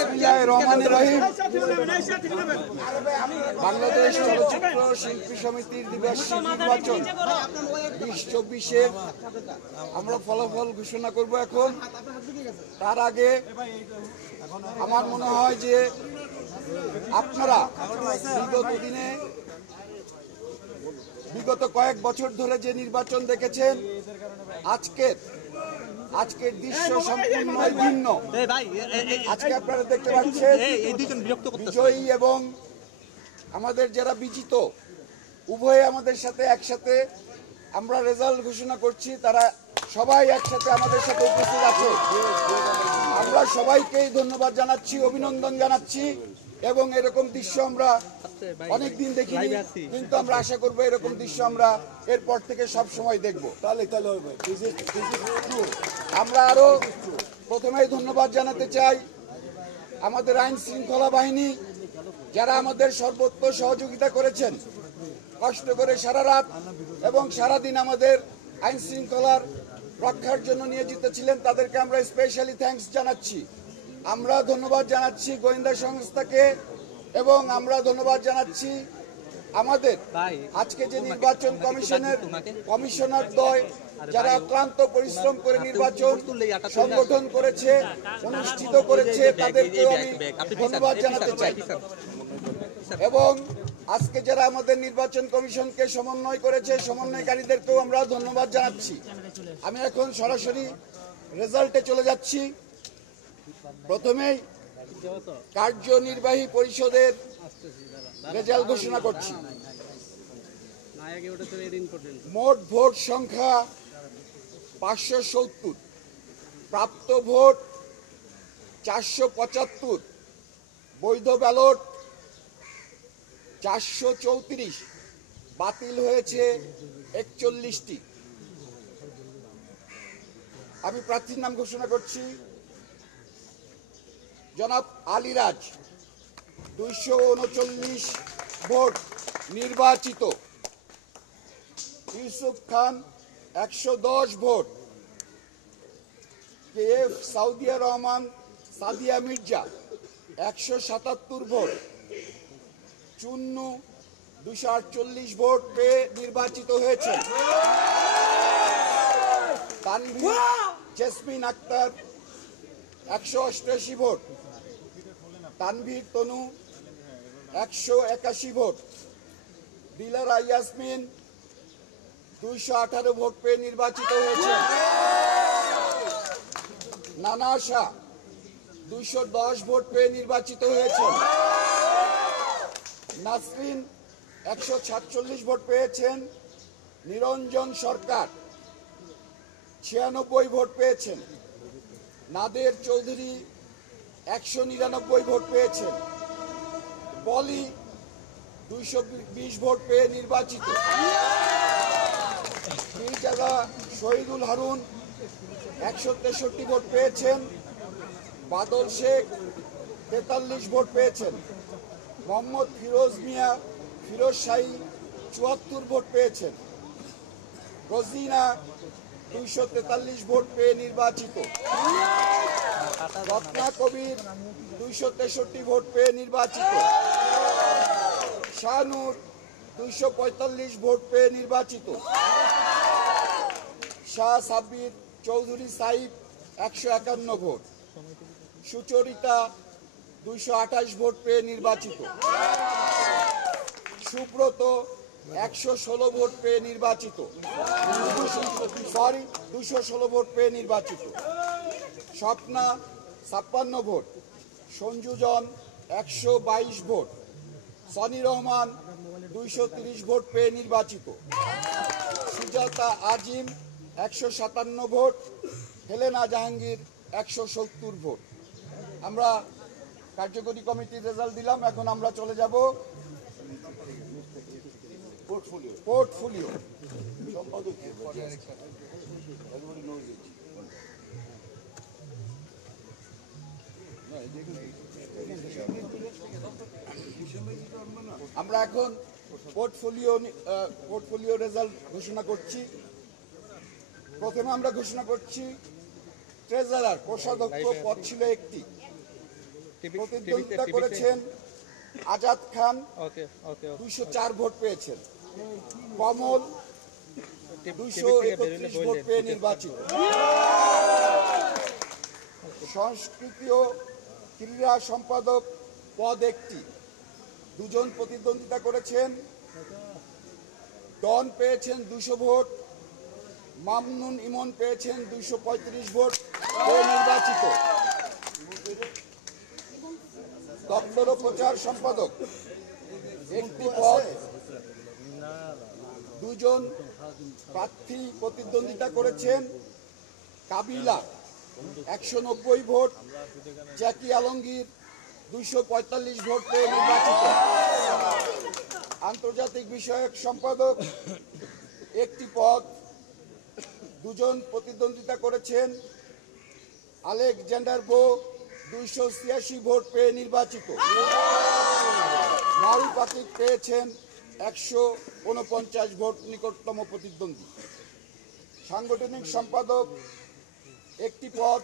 বিসমিল্লাহির রহমানির রহিম। বাংলাদেশ চলচ্চিত্র শিল্পী সমিতির দ্বিবার্ষিক নির্বাচন 2024-এর আমরা ফলাফল ঘোষণা করব এখন। তার আগে আমার মনে হয় যে আপনারা বিগত কয়েক বছর ধরে যে নির্বাচন দেখেছেন, আজকের দৃশ্য সম্পূর্ণ ভিন্ন। আজকে আপনারা দেখতে পাচ্ছেন বিজয়ী এবং আমাদের যারা বিজিত উভয়ে আমাদের সাথে একসাথে আমরা রেজাল্ট ঘোষণা করছি। তারা সবাই একসাথে আমাদের সাথে উপস্থিত আছে। আমরা সবাইকেই ধন্যবাদ জানাচ্ছি, অভিনন্দন জানাচ্ছি এবং এরকম দৃশ্য আমরা অনেকদিন দেখিনি, কিন্তু আমরা আশা করব এরকম দৃশ্য আমরা এরপর থেকে সব সময় দেখব। আমরা আরো প্রথমেই ধন্যবাদ জানাতে চাই আমাদের আইন শৃঙ্খলা বাহিনী, যারা আমাদের সর্বোচ্চ সহযোগিতা করেছেন, কষ্ট করে সারা রাত এবং সারাদিন আমাদের আইন শৃঙ্খলার রক্ষার জন্য নিয়োজিত ছিলেন। তাদেরকে আমরা স্পেশালি থ্যাঙ্কস জানাচ্ছি। আমরা ধন্যবাদ জানাচ্ছি গোয়েন্দা সংস্থাকে এবং আমরা ধন্যবাদ জানাচ্ছি আমাদের আজকে যে নির্বাচন কমিশনের কমিশনার দ্বয়, যারা অক্লান্ত পরিশ্রম করে নির্বাচন সংগঠন করেছে, অনুষ্ঠিত করেছে, তাদেরকেও আমি ধন্যবাদ জানাতে চাই। এবং আজকে যারা আমাদের নির্বাচন কমিশনকে সমন্বয় করেছে, সমন্বয়কারীদেরকেও আমরা ধন্যবাদ জানাচ্ছি। আমি এখন সরাসরি রেজাল্টে চলে যাচ্ছি। প্রথমেই কার্যনির্বাহী পরিষদের রেজাল্ট ঘোষণা করছি। মোট ভোট সংখ্যা 570, প্রাপ্ত ভোট 475, বৈধ ব্যালট 434, বাতিল হয়েছে 41টি। আমি প্রার্থীর নাম ঘোষণা করছি। জনাব আলিরাজ 239 ভোট নির্বাচিত। Yusuf Khan 110 vote. KF Saudia Rahman Sadia Mirza 177 vote. Chunnu 248 vote পেয়ে নির্বাচিত হয়েছে। Tanvir Jesmin Akter 188 vote. Tanvir Tonu 181 vote. Dilara Yasmin 218 vote পেয়ে নির্বাচিত হয়েছে। নানা শাহ 210 ভোট পেয়ে নির্বাচিত হয়েছেন। নাসরিন 146 ভোট পেয়েছেন। নিরঞ্জন সরকার 96 ভোট পেয়েছেন। নাদের চৌধুরী 199 ভোট পেয়েছেন। বলি 220 ভোট পেয়ে নির্বাচিত। মির্জা শহীদুল হারুন 163 ভোট পেয়েছেন। বাদল শেখ 43 ভোট পেয়েছেন। মোহাম্মদ ফিরোজ মিয়া ফিরোজ শাহী 74 ভোট পেয়েছেন। রোজিনা 243 ভোট পেয়ে নির্বাচিত। রত্না কবির 263 ভোট পেয়ে নির্বাচিত। শাহনুর 245 ভোট পেয়ে নির্বাচিত। শাহ সাব্বির চৌধুরী সাহিব 151 ভোট। সুচরিতা 228 ভোট পেয়ে নির্বাচিত। সুব্রত 116 ভোট পেয়ে নির্বাচিত। 216 ভোট পেয়ে নির্বাচিত। Swapna 56 vote. Sanjujan 122 vote. Soni Rahman 230 vote পেয়ে নির্বাচিত। Sujata Azim 157 vote. Helena Jahangir 170 vote. আমরা কার্যকরী কমিটির রেজাল্ট দিলাম। এখন আমরা চলে যাব পোর্টফোলিও। আমরা এখন পোর্টফোলিও রেজাল্ট ঘোষণা করছি। প্রথমে আমরা ঘোষণা করছি ট্রেজারার, কোষাধ্যক্ষ পদ ছিল একটি। প্রতিদ্বন্দ্বিতা করেছেন আজাদ খান, 204 ভোট পেয়েছেন। কমল 231 ভোট পেয়ে নির্বাচিত। সংস্কৃতি ও ক্রীড়া সম্পাদক পদ একটি, 2 জন প্রতিদ্বন্দ্বিতা করেছেন। ডন পেয়েছেন 200 ভোট, মামনুন ইমন পেয়েছেন 235 ভোট পেয়ে নির্বাচিত। দপ্তর ও প্রচার সম্পাদক একটি পদ, 2 জন প্রার্থী প্রতিদ্বন্দ্বিতা করেছেন। কাবিলা 190 ভোট, জ্যাকি আলমগীর 245 ভোট পেয়ে নির্বাচিত। আন্তর্জাতিক বিষয়ক সম্পাদক একটি পদ, 2 জন প্রতিদ্বন্দ্বিতা করেছেন। আলেকজান্ডার বো 286 ভোট পেয়ে নির্বাচিত। মারু পাকিক পেয়েছেন 149 ভোট, নিকটতম প্রতিদ্বন্দ্বী। সাংগঠনিক সম্পাদক একটি পদ,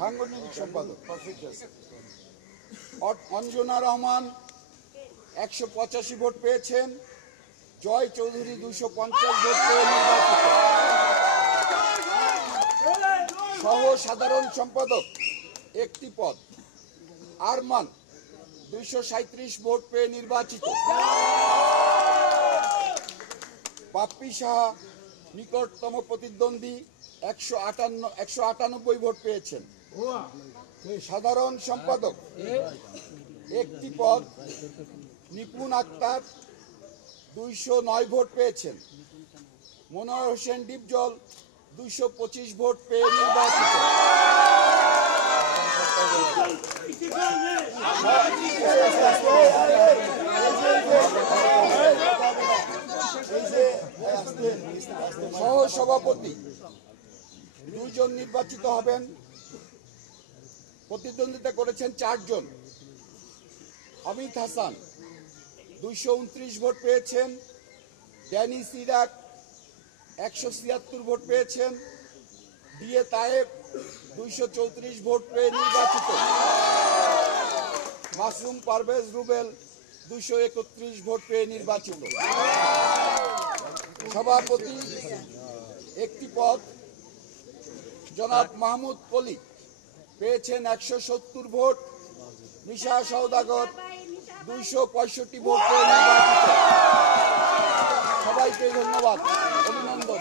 সাংগঠনিক সম্পাদক অঞ্জনা রহমান 185 ভোট পেয়েছেন। জয় চৌধুরী 250 ভোট পেয়ে নির্বাচিত। সহ সাধারণ সম্পাদক একটি পদ, আরমান 237 ভোট পেয়ে নির্বাচিত। পাপ্পি সাহা নিকটতম প্রতিদ্বন্দ্বী 198 ভোট পেয়েছেন। সাধারণ সম্পাদক একটি পদ, নিপুণ আক্তার 209 ভোট পেয়েছেন। মনোয়ার হোসেন ডিপজল 225 ভোট পেয়ে নির্বাচিত। সহ সভাপতি 2 জন নির্বাচিত হবেন। প্রতিদ্বন্দ্বিতা করেছেন 4 জন। অমিত হাসান 229 ভোট পেয়েছেন। ড্যানি সিরাক 176 ভোট পেয়েছেন। ডিএ তায়েব 234 ভোট পেয়ে নির্বাচিত। মাসুম পারভেজ রুবেল 231 ভোট পেয়ে নির্বাচিত। সভাপতি একটি পদ, জনাব মাহমুদ কলি পেয়েছেন 170 ভোট। নিশা সওদাগর 265 ভোট পেয়ে নির্বাচিত। সবাইকে ধন্যবাদ, অভিনন্দন।